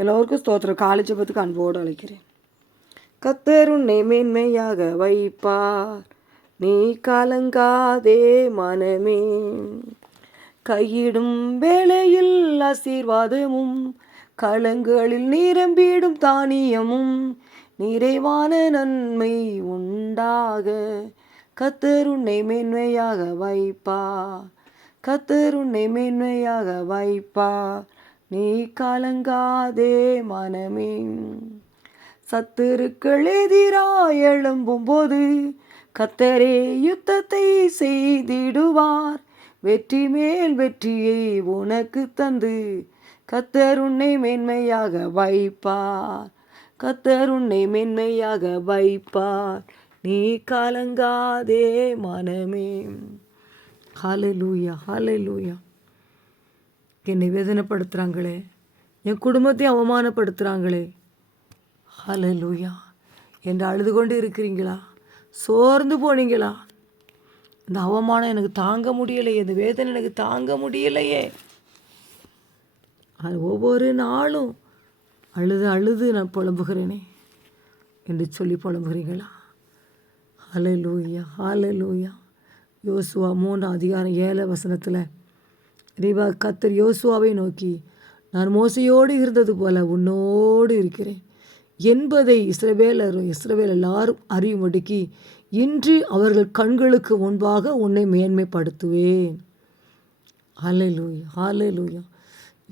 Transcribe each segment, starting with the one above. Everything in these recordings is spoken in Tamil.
எல்லோருக்கும் ஸ்தோத்திரம். காலை ஜெபத்துக்கு அன்போடு அழைக்கிறேன். கத்தர் உன்னை மேன்மையாக வைப்பார். நீ கலங்காதே மனமே. கையிடும் வேளையில் ஆசீர்வாதமும் களங்களில் நிரம்பிடும் தானியமும் நிறைவான நன்மை உண்டாக. கத்தர் உன்னை மேன்மையாக வைப்பா கத்தர் உன்னை மேன்மையாக வைப்பா நீ கலங்காதே மனமே. சத்துருக்கள் எதிராய் எழும்பும் போது கத்தரே யுத்தத்தை செய்திடுவார். வெற்றி மேல் வெற்றியை உனக்கு தந்து கத்தர் உன்னை மேன்மையாக வைப்பார். கத்தர் உன்னை மேன்மையாக வைப்பார். நீ கலங்காதே மனமே. ஹலலூயா ஹலலூயா என்னை வேதனைப்படுத்துகிறாங்களே என் குடும்பத்தை அவமானப்படுத்துகிறாங்களே ஹalleluya. என்று அழுது கொண்டு இருக்கிறீங்களா? சோர்ந்து போனீங்களா? இந்த அவமானம் எனக்கு தாங்க முடியலையே. இந்த வேதனை எனக்கு தாங்க முடியலையே. அது ஒவ்வொரு நாளும் அழுது அழுது நான் புலம்புகிறேனே என்று சொல்லி புலம்புகிறீங்களா? ஹalleluya லூயா யோசுவா மூணு அதிகாரம் ஏழை வசனத்தில் இறைவா கத்தர் யோசுவாவை நோக்கி நான் மோசையோடு இருந்தது போல உன்னோடு இருக்கிறேன். என்பதை இஸ்ரவேலரும் இஸ்ரவேல் எல்லாரும் அறியும்படிக்கு இன்று அவர்கள் கண்களுக்கு முன்பாக உன்னை மேன்மைப்படுத்துவேன். ஹalleluya லூயா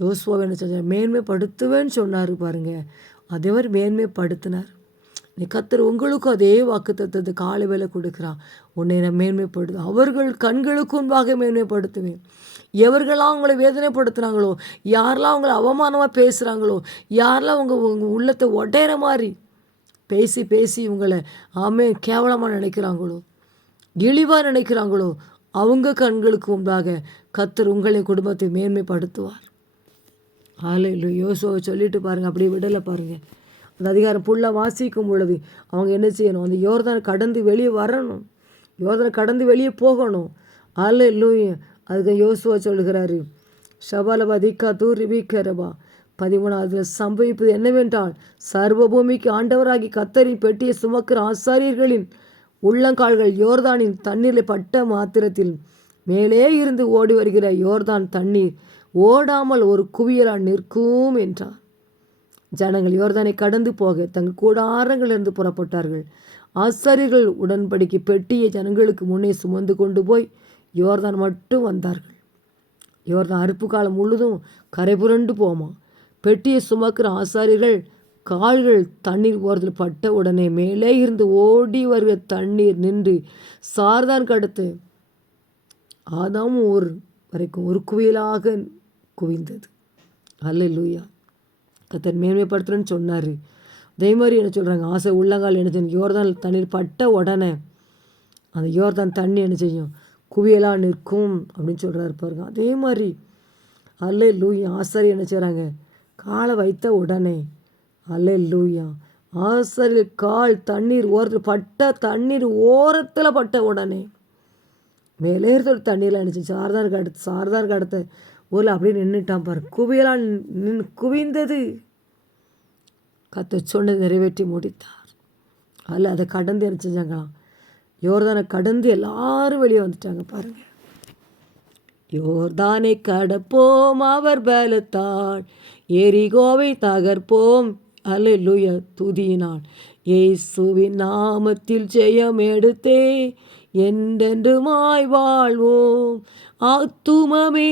யோசுவாவை என்ன சொன்னார்? மேன்மைப்படுத்துவேன்னு சொன்னார் பாருங்க. அதே மாதிரி மேன்மைப்படுத்தினார். நீ கத்தர் உங்களுக்கும் அதே வாக்கு தத்துவத்தை காலை வேலை கொடுக்குறான் உன்னை நான் மேன்மைப்படுது அவர்கள் கண்களுக்கு முன்பாக மேன்மைப்படுத்துவேன். எவர்களாம் அவங்கள வேதனைப்படுத்துகிறாங்களோ யாரெல்லாம் அவங்கள அவமானமாக பேசுகிறாங்களோ யாரெல்லாம் அவங்க உங்கள் உள்ளத்தை உடையிற மாதிரி பேசி பேசி இவங்களை ஆமே கேவலமாக நினைக்கிறாங்களோ இழிவாக நினைக்கிறாங்களோ அவங்க கண்களுக்கு முன்பாக கத்தர் உங்களின் குடும்பத்தை மேன்மைப்படுத்துவார். ஆலையில் யோசுவை சொல்லிட்டு பாருங்கள் அப்படியே விடலை பாருங்கள் அந்த அதிகாரம் ஃபுல்லாக வாசிக்கும் பொழுது அவங்க என்ன செய்யணும்? அந்த யோர்தானை கடந்து வெளியே வரணும். யோர்தானை கடந்து வெளியே போகணும். அல்ல இல்லையும் அதுக்கு யோசுவா சொல்கிறாரு ஷபாலபா திக்கா தூர் ரிபிக்கரபா பதிமூணாவது சம்பவிப்பது என்னவென்றால் சர்வபூமிக்கு ஆண்டவராகி கத்தரின் பெட்டியை சுமக்கிற ஆசாரியர்களின் உள்ளங்கால்கள் யோர்தானின் தண்ணீரில் பட்ட மாத்திரத்தில் மேலே இருந்து ஓடி வருகிற யோர்தான் தண்ணீர் ஓடாமல் ஒரு குவியலால் நிற்கும் என்றார். ஜனங்கள் யோர்தானை கடந்து போக தங்கள் கூடாரங்களிலிருந்து புறப்பட்டார்கள். ஆசாரியர்கள் உடன்படிக்கை பெட்டியை ஜனங்களுக்கு முன்னே சுமந்து கொண்டு போய் யோர்தான் மட்டும் வந்தார்கள். யோர்தான் அறுப்பு காலம் முழுதும் கரை புரண்டு போமா. பெட்டியை சுமக்கிற ஆசாரியர்கள் கால்கள் தண்ணீர் போகிறதில் பட்ட உடனே மேலே இருந்து ஓடி வருகிற தண்ணீர் நின்று சார்தான் கடத்து ஆதாமும் ஒரு வரைக்கும் ஒரு குவியலாக குவிந்தது. அல்ல லூயா கத்தர் மேன்மைப்படுத்தணும்னு சொன்னார். அதே மாதிரி என்ன சொல்கிறாங்க ஆசை உள்ளங்கால் என்ன செய்யும்? யோர்தான் தண்ணீர் பட்ட உடனே அந்த யோர்தான் தண்ணி என்ன செய்யும்? குவியலாக நிற்கும் அப்படின்னு சொல்கிறாரு பாருங்க. அதே மாதிரி அல்ல லூயா ஆசாரி என்ன செய்கிறாங்க காலை வைத்த உடனே அல்ல லூயா ஆசாரி கால் தண்ணீர் ஓரத்தில் பட்ட தண்ணீர் ஓரத்தில் பட்ட உடனே மேலே இருந்தோட தண்ணீரில் நினச்சி சாரதாருக்கு அடுத்து சாரதாருக்கு அடுத்த ஊரில் அப்படியே நின்றுட்டான் பாரு. குவியலால் நின் குவிந்தது. கத்த சொன்னது நிறைவேற்றி முடித்தார். அதில் அதை கடந்து என்ன செஞ்சாங்களாம்? யோர்தானை கடந்து எல்லாரும் வெளியே வந்துட்டாங்க பாருங்க. யோர்தானை கடப்போம் அவர் பலத்தாள் எரிகோவை தகர்ப்போம் அல்லேலூய துதியினான் இயேசுவின் நாமத்தில் ஜெயம் எடுத்தே என்றென்றுமாய் வாழ்வோம். ஆத்துமமே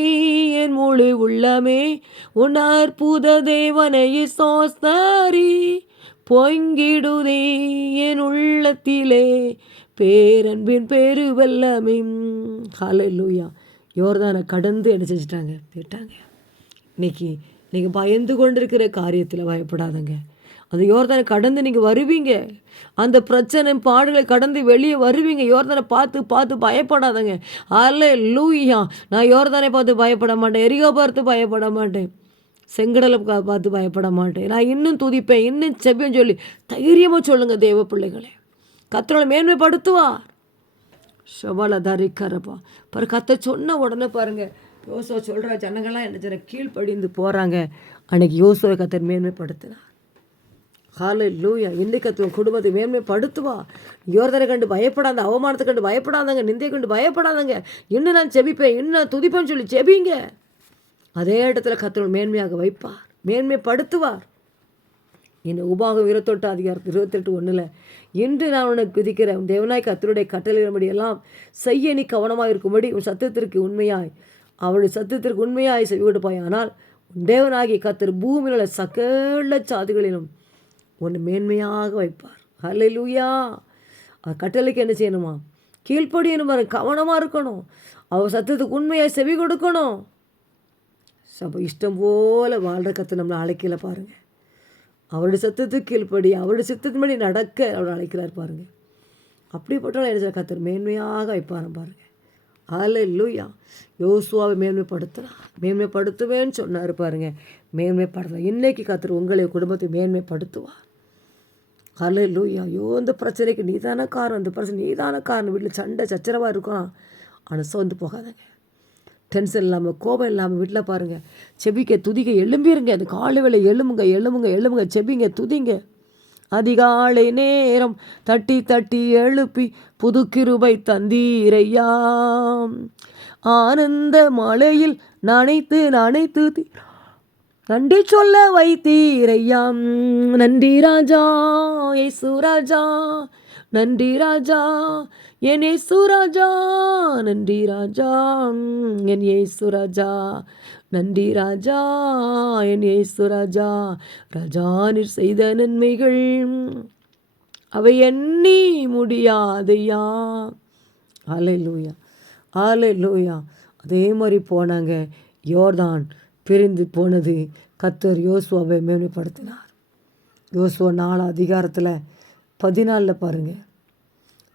என் முழு உள்ளமே உன் அற்புத தேவனை சோஸ்தரி பொங்கிடுதே என் உள்ளத்திலே பேரன்பின் பெருவெல்லமே ஹalleluya. யோர்தானை கடந்து என்ன செஞ்சிட்டாங்க? போயிட்டாங்க இன்னைக்கு நீங்கள் பயந்து கொண்டிருக்கிற காரியத்தில் பயப்படாதங்க. அந்த யோர்தானை கடந்து நீங்கள் வருவீங்க. அந்த பிரச்சனை பாடுகளை கடந்து வெளியே வருவீங்க. யோர்தானை பார்த்து பார்த்து பயப்படாதங்க. அல்ல லூயா நான் யோர்தானை பார்த்து பயப்பட மாட்டேன். எரியோ பார்த்து பயப்பட மாட்டேன். செங்கடலை பார்த்து பயப்பட மாட்டேன். நான் இன்னும் துதிப்பேன். இன்னும் செவ்வியும் சொல்லி தைரியமாக சொல்லுங்கள் தேவ பிள்ளைகளே. கத்தரோட மேன்மைப்படுத்துவார். ஷபால தரிக்கிறப்பா பாரு கத்த சொன்ன உடனே பாருங்கள் யோசோ சொல்கிற ஜனங்கள்லாம் என்ன செய்ற கீழ்ப்படிந்து போகிறாங்க அன்றைக்கி யோசோ கத்தர் மேன்மைப்படுத்தினார். ஹாலை லூயா இன்னைக்கு குடும்பத்தை உன் குடும்பத்தை மேன்மைப்படுத்துவா யோர்தனை கண்டு பயப்படாத அவமானத்தை கண்டு பயப்படாதங்க நிந்தையை கண்டு பயப்படாதங்க. இன்னும் நான் செபிப்பேன் இன்னும் நான் துதிப்பேன்னு சொல்லி செபிங்க. அதே இடத்துல கத்தர் மேன்மையாக வைப்பார் மேன்மைப்படுத்துவார் இந்த உபாகம் இருபத்தெட்டு அதிகாரத்து இருபத்தெட்டு ஒன்றில் இன்று நான் உனக்கு விதிக்கிறேன் உன் தேவனாய் கத்தருடைய கட்டளையின்படி எல்லாம் செய்ய நீ கவனமாக இருக்கும்படி உன் சத்தியத்திற்கு உண்மையாய் அவளுடைய சத்தியத்திற்கு உண்மையாய் செவி கொடுப்பாய் ஆனால் உன் தேவனாகிய கத்தர் பூமியில் உள்ள சகல சாதிகளிலும் உன்னை மேன்மையாக வைப்பார். ஹலை லூயா கட்டளைக்கு என்ன செய்யணுமா? கீழ்ப்படியணும் பாருங்க கவனமாக இருக்கணும். அவர் சத்தத்துக்கு உண்மையாக செவி கொடுக்கணும். சப இஷ்டம் போல் வாழ்கிற கத்தை நம்மளை அழைக்கல பாருங்கள் அவருடைய சத்தத்துக்கு கீழ்ப்படி அவருடைய சித்தத்தின்படி நடக்க அவர் அழைக்கிறார் பாருங்கள் அப்படிப்பட்டாலும் என்ன செய்ய கத்தர் மேன்மையாக வைப்பாரு பாருங்கள் அதில் இல்லையா யோசுவாவை மேன்மைப்படுத்துகிறார் மேன்மைப்படுத்துவேன்னு சொன்னார் பாருங்க. மேன்மைப்படுத்தலாம் இன்றைக்கி கத்தர் உங்களை குடும்பத்தை மேன்மைப்படுத்துவார். ஹலோ லூயா ஐயோ இந்த பிரச்சனைக்கு நீதான காரணம். இந்த பிரச்சனை நீதான காரணம். வீட்டில் சண்டை சச்சரவாக இருக்கும். ஆனால் சோர்ந்து போகாதங்க. டென்ஷன் இல்லாமல் கோபம் இல்லாமல் வீட்டில் பாருங்கள் செபிக்க துதிக்க எழும்பிருங்க. அந்த காலை வேலை எழுமுங்க எழுமுங்க எழுமுங்க செபிங்க துதிங்க. அதிகாலை நேரம் தட்டி தட்டி எழுப்பி புது கிருபை தந்தீரையாம். ஆனந்த மலையில் நனைத்து நனைத்து நன்றி சொல்ல வைத்தீரையாம். நன்றி ராஜா ஏசு ராஜா. நன்றி ராஜா என் ஏசு ராஜா. நன்றி ராஜா என் ஏசு ராஜா. நன்றி ராஜா என் ஏசு ராஜா. ராஜா நீர் செய்த நன்மைகள் அவை எண்ணி முடியாதையா? ஆலை லூயா ஆலை லூயா அதே மாதிரி போனாங்க யோர்தான். பிரிந்து போனது கத்தர் யோசுவாவை மேன்மைப்படுத்தினார். யோசுவா நாலு அதிகாரத்தில் பதினாலில் பாருங்கள்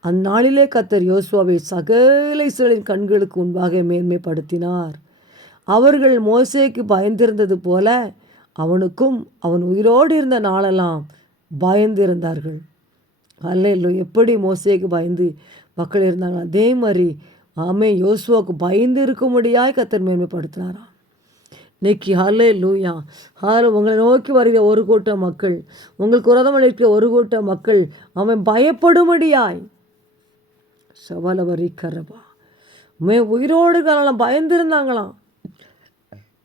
அந்நாளிலே கத்தர் யோசுவாவை சகல இஸ்ரவேலின் கண்களுக்கு முன்பாக மேன்மைப்படுத்தினார். அவர்கள் மோசேக்கு பயந்திருந்தது போல அவனுக்கும் அவன் உயிரோடு இருந்த நாளெல்லாம் பயந்திருந்தார்கள். அல்ல எப்படி மோசேக்கு பயந்து மக்கள் இருந்தாங்க அதே மாதிரி ஆமே யோசுவாவுக்கு பயந்து இருக்கும்படியாய் கத்தர் மேன்மைப்படுத்தினாராம் இன்னைக்கு ஹலே லூயா ஹால உங்களை நோக்கி வருகிற ஒரு கூட்டம் மக்கள். உங்களுக்கு உரதம் இருக்கிற ஒரு கூட்டம் மக்கள் அவன் பயப்படும்படியாய். சவலவரி கரபா. மே உயிரோடு காலம் பயந்துருந்தாங்களாம்.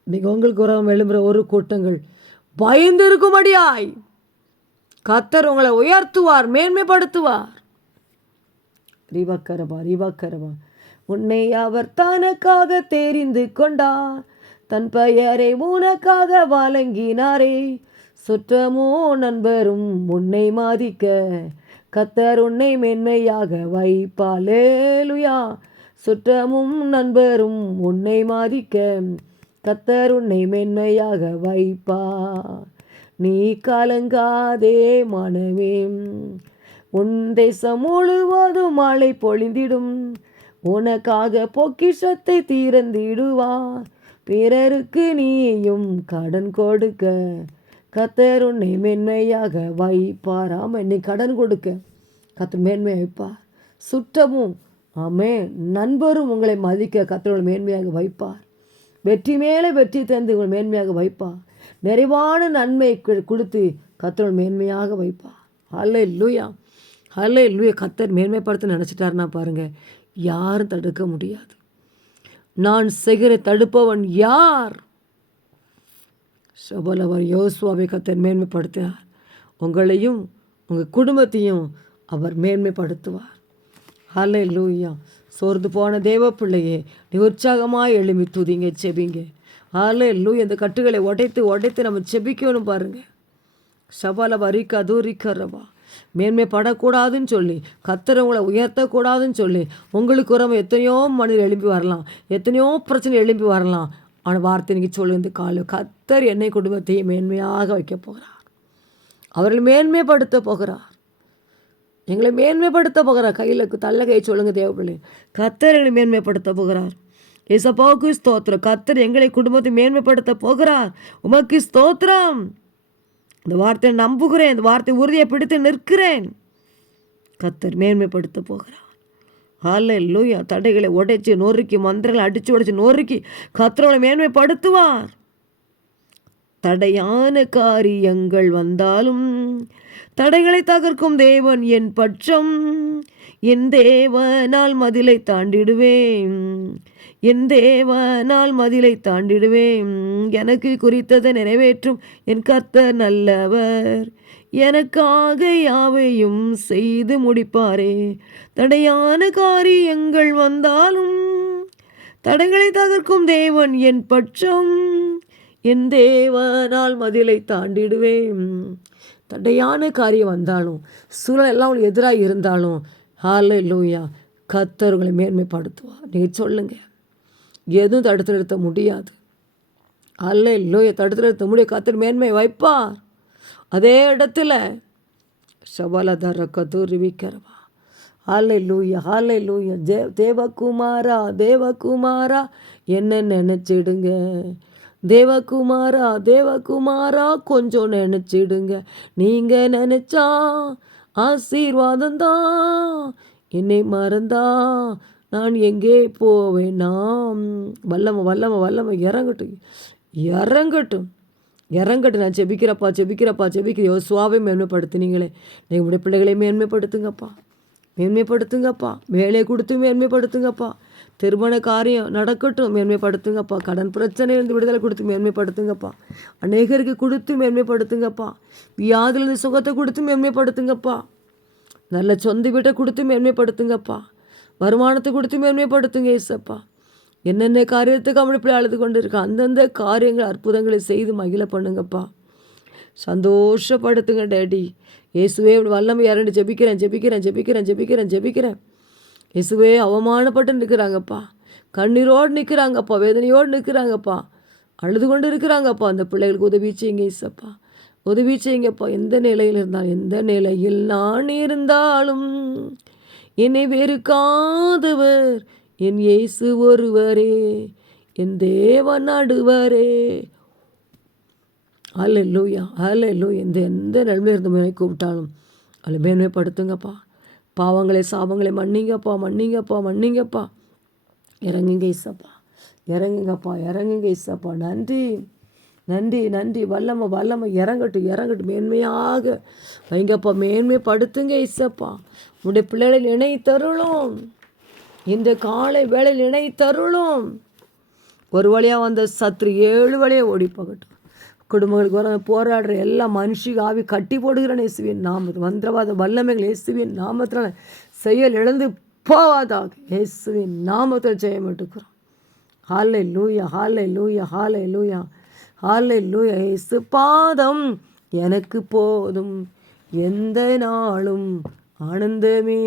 இன்னைக்கு உங்களுக்கு உரதம் எழும்புகிற ஒரு கூட்டங்கள் பயந்திருக்கும்படியாய். கத்தர் உங்களை உயர்த்துவார் மேன்மைப்படுத்துவார். ரிவக்கரபா ரிவக்கரபா உன்னை அவர் தனக்காக தெரிந்து கொண்டார். தன் பெயரை உனக்காக வழங்கினாரே. சுற்றமோ நண்பரும் உன்னை மாதிக்க கத்தர் உன்னை மென்மையாக வைப்பாலேலுயா சுற்றமும் நண்பரும் உன்னை மாதிக்க கத்தர் உன்னை மென்மையாக வைப்பா நீ கலங்காதே மனமே. உன் தேசம் முழுவதும் மழை பொழிந்திடும். உனக்காக பொக்கிஷத்தை தீரந்திடுவா பிறருக்கு நீயும் கடன் கொடுக்க. கத்தர் உன்னை மென்மையாக வைப்பார் ஆமாம் நீ கடன் கொடுக்க. கத்தர் மேன்மை வைப்பார். சுற்றமும் ஆமே நண்பரும் உங்களை மதிக்க கத்தரோட மேன்மையாக வைப்பார். வெற்றி மேலே வெற்றி தந்து உங்கள் மேன்மையாக வைப்பார். நிறைவான நன்மை கு- கொடுத்து கத்தரோட மேன்மையாக வைப்பார். அல்ல லூயா அல்ல லூயா கத்தர் மேன்மைப்படுத்த நினச்சிட்டாருன்னா பாருங்கள் யாரும் தடுக்க முடியாது. நான் செய்கிற தடுப்பவன் யார்? சபலவர் யோசுவாவை கத்தர் மேன்மைப்படுத்தினார். உங்களையும் உங்கள் குடும்பத்தையும் அவர் மேன்மைப்படுத்துவார். ஹலே லூயா சோர்ந்து போன தேவ பிள்ளையே நீ உற்சாகமாக எழும்பி துதிங்க செபிங்க ஹலே லூ இந்த கட்டுகளை உடைத்து உடைத்து நம்ம செபிக்கணும் பாருங்கள் சபல வரிக்கா தூரிக்கிறவா மேன்மைப்படக்கூடாதுன்னு சொல்லி கத்துறவங்களை உயர்த்தக்கூடாதுன்னு சொல்லி உங்களுக்கு உரம் எத்தனையோ மனிதர் எழும்பி வரலாம் எத்தனையோ பிரச்சனை எழும்பி வரலாம். ஆனால் வார்த்தை இன்னைக்கு சொல்லு இந்த கத்தர் என்னை குடும்பத்தையும் மேன்மையாக வைக்க போகிறார். அவர்கள் மேன்மைப்படுத்த போகிறார். எங்களை மேன்மைப்படுத்த போகிறார். கையில் தள்ள கை சொல்லுங்க தேவப்பிள்ளை. கத்தர் எங்களை மேன்மைப்படுத்த போகிறார். ஏசப்பாவுக்கு ஸ்தோத்திரம். கத்தர் எங்களை குடும்பத்தை மேன்மைப்படுத்த போகிறார். உமக்கு ஸ்தோத்திரம். இந்த வார்த்தையை நம்புகிறேன் இந்த வார்த்தை உறுதியை பிடித்து நிற்கிறேன். கத்தர் மேன்மைப்படுத்த போகிறார். ஹால லூயா தடைகளை உடைச்சி நொறுக்கி மந்திரங்களை அடித்து உடைச்சி நொறுக்கி கத்தரோட மேன்மைப்படுத்துவார். தடையான காரியங்கள் வந்தாலும் தடைகளை தகர்க்கும் தேவன் என் பட்சம். என் தேவனால் மதிலை தாண்டிடுவேன். என் தேவனால் மதிலை தாண்டிடுவேன். எனக்கு குறித்ததை நிறைவேற்றும் என் கர்த்தர் நல்லவர். எனக்காக யாவையும் செய்து முடிப்பாரே. தடையான காரியங்கள் வந்தாலும் தடைகளை தகர்க்கும் தேவன் என் பட்சம். என் தேவனால் மதிலை தாண்டிடுவேன். தடையான காரியம் வந்தாலும் சூழல் எல்லாம் உங்களுக்கு எதிராக இருந்தாலும் ஹால லூயா கத்தர்களை மேன்மைப்படுத்துவா நீங்கள் சொல்லுங்கள் எதுவும் தடுத்து நிறுத்த முடியாது. அல்ல இல்லைய தடுத்து நிறுத்த முடிய கத்திர மேன்மை வைப்பார். அதே இடத்துல சபலதர கதூரிவிக்கிறவா ஆலை லூயா ஆலை லூயா ஜே தேவகுமாரா தேவகுமாரா என்ன நினச்சிடுங்க. தேவகுமாரா தேவகுமாரா கொஞ்சம் நினச்சிடுங்க. நீங்கள் நினச்சா ஆசீர்வாதம் தான். என்னை மறந்தா நான் எங்கே போவேனாம் வல்லம வல்லம வல்லம இறங்கட்டும். இறங்கட்டும். இறங்கட்டும். நான் செபிக்கிறப்பா செபிக்கிறப்பா செபிக்கிற சுவாவை மேன்மைப்படுத்தினீங்களே. நீங்கள் உடைய பிள்ளைகளை மேன்மைப்படுத்துங்கப்பா. மேன்மைப்படுத்துங்கப்பா. வேலை கொடுத்து மேன்மைப்படுத்துங்கப்பா. திருமண காரியம் நடக்கட்டும். மேன்மைப்படுத்துங்கப்பா. கடன் பிரச்சனையிலிருந்து விடுதலை கொடுத்து மேன்மைப்படுத்துங்கப்பா. அநேகருக்கு கொடுத்து மேன்மைப்படுத்துங்கப்பா. வியாதிலிருந்து சுகத்தை கொடுத்து மேன்மைப்படுத்துங்கப்பா. நல்ல சொந்த வீட்டை கொடுத்து மேன்மைப்படுத்துங்கப்பா. வருமானத்தை கொடுத்து மேன்மைப்படுத்துங்க ஏசப்பா. என்னென்ன காரியத்துக்கு அப்படி இப்படி அழுது கொண்டு இருக்கா அந்தந்த காரியங்கள் அற்புதங்களை செய்து மகிழ பண்ணுங்கப்பா. சந்தோஷப்படுத்துங்க டேடி. இயேசுவே வல்லமை இரண்டு. ஜெபிக்கிறேன் ஜெபிக்கிறேன் ஜெபிக்கிறேன் ஜெபிக்கிறேன் ஜெபிக்கிறேன். இயேசுவே அவமானப்பட்டு நிற்கிறாங்கப்பா. கண்ணீரோடு நிற்கிறாங்கப்பா. வேதனையோடு நிற்கிறாங்கப்பா. அழுது கொண்டு இருக்கிறாங்கப்பா அந்த பிள்ளைகளுக்கு உதவி செய்யுங்க இசப்பா உதவி செய்யுங்கப்பா. எந்த நிலையில் இருந்தாலும் எந்த நிலையில் நான் இருந்தாலும் என்னை வெறுக்காதவர். என் இயேசு ஒருவரே என் தேவன் நடுவரே. அல்ல லூயா அல்ல லூ எந்த எந்த நிலைமையில் இருந்து மேலே கூப்பிட்டாலும் அதில் மேன்மைப்படுத்துங்கப்பா. பாவங்களை சாபங்களை மன்னிங்கப்பா மன்னிங்கப்பா மன்னிங்கப்பா. இறங்குங்க இசப்பா இறங்குங்கப்பா இறங்குங்க இசப்பா நன்றி. நன்றி நன்றி. வல்லமை வல்லமை. இறங்கட்டும் இறங்கட்டும். மேன்மையாக. வைங்கப்பா மேன்மைப்படுத்துங்க இசப்பா. உடைய பிள்ளைகளை இணை தருளும் இந்த காலை வேளையில் இணை தருளும் ஒரு வழியாக வந்த சத்ரு ஏழு வழியாக ஓடி போகட்டும். குடும்பங்களுக்கு வர போராடுற எல்லா மனுஷிக்கு ஆவி கட்டி போடுகிறேன் இயேசுவின் நாமத்தில். மந்திரவாத வல்லமைகள் இயேசுவின் நாமத்தில் செயல் இழந்து போவாதாக இயேசுவின் நாமத்தில் ஜெயமிட்டுக்கிறோம். ஹாலை லூயா ஹாலை லூயா ஹாலை லூயா ஹாலை இயேசு பாதம் எனக்கு போதும். எந்த நாளும் ஆனந்தமே.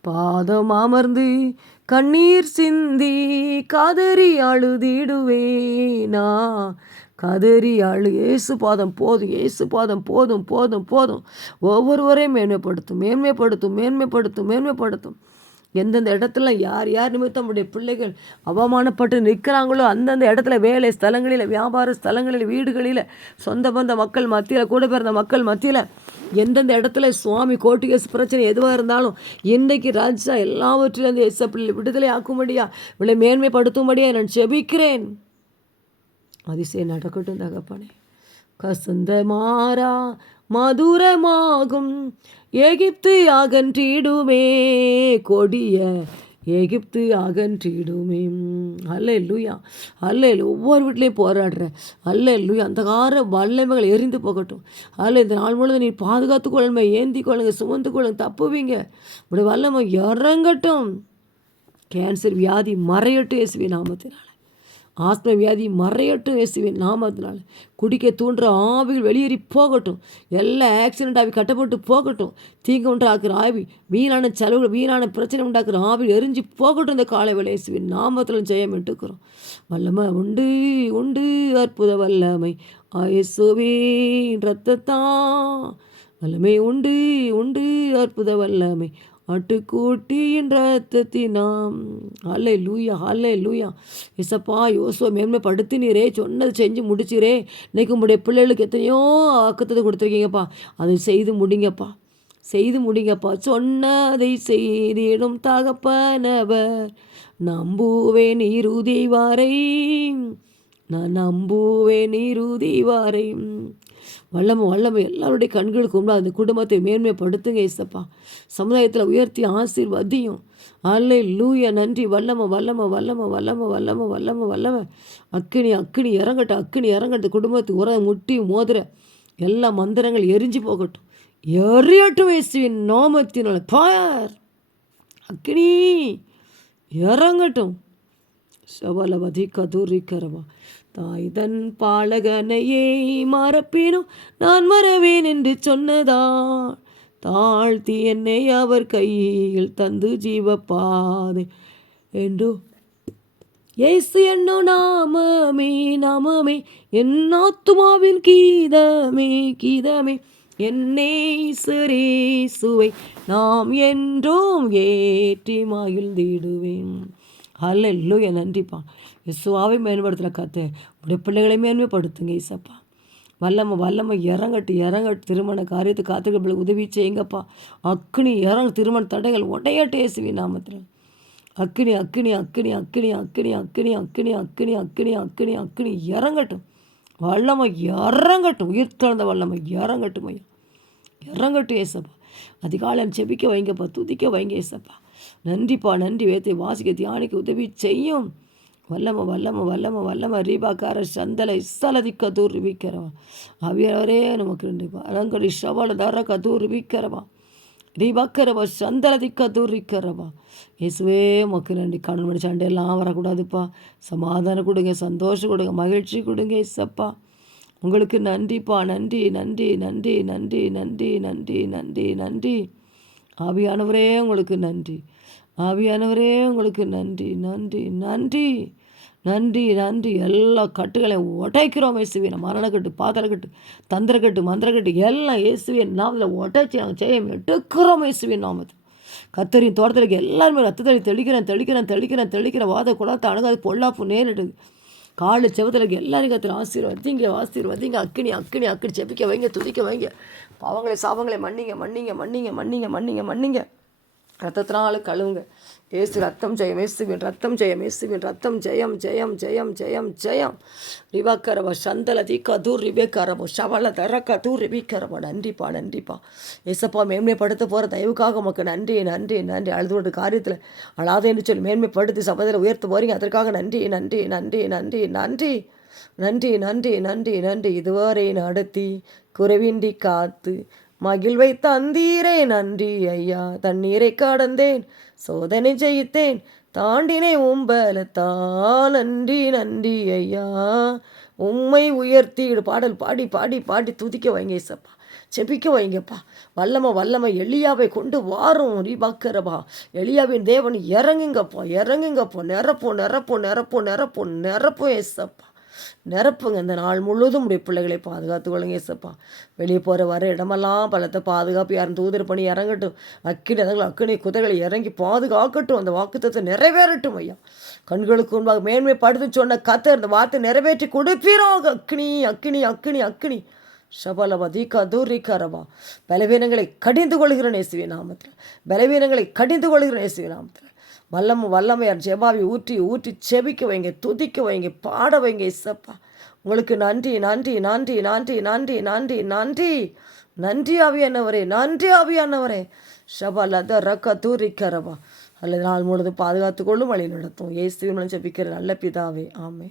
பாதம் அமர்ந்து கண்ணீர் சிந்தி கதறி அழுதிடுவேனா? கதறி அழு ஏசு பாதம் போதும் ஏசு பாதம் போதும் போதும் போதும். ஒவ்வொருவரையும் மேன்மைப்படுத்தும் மேன்மைப்படுத்தும் மேன்மைப்படுத்தும் மேன்மைப்படுத்தும். எந்தெந்த இடத்துல யார் யார் நிமித்தம் நம்முடைய பிள்ளைகள் அவமானப்பட்டு நிற்கிறாங்களோ அந்தந்த இடத்துல வேலை ஸ்தலங்களில் வியாபார ஸ்தலங்களில் வீடுகளில் சொந்த பந்த மக்கள் மத்தியில் கூட பிறந்த மக்கள் மத்தியில் எந்தெந்த இடத்துல சுவாமி கோட்டுகேஸ் பிரச்சனை எதுவாக இருந்தாலும் இன்றைக்கு ராஜா எல்லாவற்றிலிருந்து எஸ் பிள்ளை விடுதலை ஆக்கும்படியா இவளை மேன்மைப்படுத்தும்படியா நான் செபிக்கிறேன் அதிசயம் நடக்கட்டும் தகப்பனே. கசந்த மாறா மதுரமாகும். எகிப்து அகன்றிடுமே கொடிய எகிப்து அகன்றிடுமே. அல்ல இல்லையா அல்ல இல்லை ஒவ்வொரு வீட்லேயும் போராடுற. அல்ல இல்லையா அந்த கார வல்லமைகள் எரிந்து போகட்டும். அல்ல இந்த நாள் முழுவதும் நீ பாதுகாத்து கொள்ளுமே ஏந்தி கொள்ளுங்க சுமந்து கொள்ளுங்க தப்புவீங்க. இப்படி வல்லமை இறங்கட்டும். கேன்சர் வியாதி மறையட்டும் இயேசுவி நாமத்தினால். ஆஸ்ம வியாதி மறையட்டும் இயேசுவின் நாமத்தினால. குடிக்க தூண்டுற ஆவிகள் வெளியேறி போகட்டும். எல்லா ஆக்சிடென்ட் ஆவி கட்டப்பட்டு போகட்டும். தீங்கு உண்டாக்குற ஆவி வீணான செலவு வீணான பிரச்சனை உண்டாக்குற ஆவி எரிஞ்சு போகட்டும் இந்த காலை வேலை இயேசுவின் நாமத்தில் ஜெயம் எட்டுக்கிறோம் வல்லமை உண்டு உண்டு அற்புத வல்லமை. ஆயசுவின் ரத்தத்தான் வல்லமை உண்டு உண்டு அற்புத வல்லமை. ஆட்டுக்கூட்டியின் ரத்தத்தினாம் ஹல்லே லூயா ஹல்லே லூயா இசப்பா யோசுவா மேன்மைப்படுத்தினீரே சொன்னது செஞ்சு முடிச்சிரே. இன்னைக்கு உங்களுடைய பிள்ளைகளுக்கு எத்தனையோ ஆக்கத்தை கொடுத்துருக்கீங்கப்பா. அதை செய்து முடிங்கப்பா. செய்து முடிங்கப்பா. சொன்னதை செய்திடும் தகப்பனவர். நம்புவேன் இறுதி வாரை. நான் நம்புவேன் இறுதி வரை. வல்லமை வல்லமை எல்லாருடைய கண்களுக்கு முன்னாடி அந்த குடும்பத்தை மேன்மைப்படுத்துங்க இசப்பா சமுதாயத்தில் உயர்த்தி ஆசீர்வதியும். அல்லை லூய நன்றி. வல்லம வல்லம வல்லம வல்லம வல்லம வல்லம வல்லம. அக்கினி அக்கினி இறங்கட்டும் அக்கினி இறங்கட்டும். குடும்பத்து உர முட்டி மோதிர எல்லா மந்திரங்கள் எரிஞ்சு போகட்டும். எரியட்டும் இயேசுவின் நாமத்தினால. பார். அக்கினி இறங்கட்டும். சபலவதி கதூரிக்கரவா கரவா தாய்தன் பாலகனையே மறப்பினும் நான் மறவேன் என்று சொன்னதா தாழ்த்தி என்னை அவர் கையில் தந்து ஜீவப்பாது என்று. ஏசு என்னோ நாமமே நாமமே என் ஆத்துமாவின் கீதமே கீதமே என்னே சுவை நாம் என்றோம் ஏற்றி மகிழ்ந்திடுவேன். அல்ல என் நன்றிப்பா இசுவாவை மேம்படுத்துகிற கத்து உடைய பிள்ளைகளை மேன்மைப்படுத்துங்க இசப்பா வல்லம வல்லம இறங்கட்டு இறங்கட்டு திருமண காரியத்தை காத்துக்கு உதவி செய்யுங்கப்பா அக்னி இறங்க திருமண தடைகள் உடையட்டு இயேசுவி நாமத்தில் அக்னி அக்னி அக்னி அக்னி அக்னி அக்னி அக்னி அக்னி அக்னி அக்னி அக்னி இறங்கட்டும் வல்லமை இறங்கட்டும் உயிர் தளர்ந்த வல்லமை இறங்கட்டும் ஐயா இறங்கட்டும் ஏசப்பா அதிகாலம் செபிக்க வைங்கப்பா துதிக்க வைங்க ஏசப்பா நன்றிப்பா நன்றி வேத்தை வாசிக்க தியானிக்க உதவி செய்யும். வல்லம வல்லம வல்லம வல்லம ரீபாக்கார சந்தல இஸ்ஸலதி கதூர் ரிவிக்கிறவா அவியவரே நமக்கு ரெண்டுப்பா அலங்கடி சவள தர கதூர் ரிவிக்கிறவா ரீபாக்கிறவா சந்தலதி கதூர் ரிக்கிறவா இயேசுவே மக்கு ரெண்டு கணவன் மணி சண்டையெல்லாம் வரக்கூடாதுப்பா. சமாதானம் கொடுங்க சந்தோஷம் கொடுங்க மகிழ்ச்சி கொடுங்க இசப்பா உங்களுக்கு நன்றிப்பா. நன்றி நன்றி நன்றி நன்றி நன்றி நன்றி நன்றி நன்றி. ஆவியானவரே உங்களுக்கு நன்றி. ஆவியானவரே உங்களுக்கு நன்றி நன்றி நன்றி நன்றி நன்றி. எல்லா கட்டுகளையும் உடைக்கிறோம் இயேசுவின் மரணக்கட்டு பாத்திரக்கட்டு தந்திரக்கட்டு மந்திரக்கட்டு எல்லாம் இயேசுவே நாமத்தில் உடைச்சி நாங்கள் செய்ய எடுக்கிறோம் இயேசுவே நாமத்தில். கத்தரின் தோட்டத்தில் எல்லாருமே ரத்தத்தளி தெளிக்கிறேன் தெளிக்கிறேன் தெளிக்கிறேன் தெளிக்கிறேன். வாத குளத்தை அணுகாது பொல்லாப்பு நேரிடுது. காலு செவத்தில் எல்லாரும் கத்திர ஆசீர்வதிங்க ஆசீர்வதிங்க அக்கினி அக்கினி அக்கினி செபிக்க வைங்க துதிக்க வைங்க. பாவங்களை சாபங்களை மன்னிங்க மன்னிங்க மன்னிங்க மன்னிங்க மன்னிங்க மன்னிங்க. ரத்தத்தினால் கழுவுங்க. ஏசு ரத்தம் ஜெயம் ஏசுவின் ரத்தம் ஜெயம் ஏசுவின் ரத்தம் ஜெயம் ஜெயம் ஜெயம் ஜெயம் ஜெயம். ரிவாக்கரவ சந்தலதி கதூர் ரிவேக்கரவோ சவள தர கதூர் ரிவிக்கரவோ. நன்றிப்பா நன்றிப்பா. ஏசப்பா மேன்மைப்படுத்த போகிற தயவுக்காக உமக்கு நன்றி நன்றி நன்றி. அழுது காரியத்தில் அழாத என்று சொல்லி மேன்மைப்படுத்தி சபதியில் உயர்த்த போகிறீங்க அதற்காக நன்றி நன்றி நன்றி நன்றி நன்றி. நன்றி நன்றி நன்றி நன்றி. இதுவரை நடத்தி குறைவின்றி காத்து மகிழ்வை தந்தீரே நன்றி ஐயா. தண்ணீரை கடந்தேன் சோதனை ஜெயித்தேன் தாண்டினே உம்பலத்தால் நன்றி நன்றி ஐயா. உம்மை உயர்த்தி பாடல் பாடி பாடி பாடி துதிக்க வைங்கசப்பா செபிக்க வைங்கப்பா. வல்லம வல்லம எளியாவை கொண்டு வாரும் ரீபாக்கிறப்பா எளியாவின் தேவன் இறங்குங்கப்பா இறங்குங்கப்போ. நிரப்போ நிரப்போ நிரப்போ நிரப்போ நிரப்போ ஏசப்பா நிரப்புங்க. இந்த நாள் முழுவதும் உடைய பிள்ளைகளை பாதுகாத்து கொள்ளுங்க ஏசப்பா வெளியே போகிற வர இடமெல்லாம் பலத்தை பாதுகாப்பு யாரும் தூதர் பண்ணி இறங்கட்டும். அக்கினி அதங்கள் அக்கினி குதிரைகளை இறங்கி பாதுகாக்கட்டும். அந்த வாக்குத்தத்தை நிறைவேறட்டும் ஐயா. கண்களுக்கு முன்பாக மேன்மைப்படுத்து சொன்ன கத்தை அந்த வார்த்தை நிறைவேற்றி கொடுப்பீரோ அக்னி அக்னி அக்னி அக்னி ஷபலவா தீகா தூரிக்காரவா பலவீனங்களை கடிந்து கொள்கிறேன் இயேசுவின் நாமத்தில். பலவீனங்களை கடிந்து கொள்கிறேன் இயேசுவின் நாமத்தில். வல்லம் வல்லமையார் ஜெபாவி ஊற்றி ஊற்றி செபிக்க வைங்க துதிக்க வைங்க பாட வைங்க இசப்பா. உங்களுக்கு நன்றி நன்றி நன்றி நன்றி நன்றி நன்றி நன்றி. நன்றி ஆவியானவரே நன்றி ஆவியானவரே. ஷபா லத ரக்க தூரிக்கரவா அல்லது நாள் முழுது பாதுகாத்து கொள்ளும் வழி நடத்தும் ஏசுவின் செபிக்கிற நல்ல பிதாவே ஆமே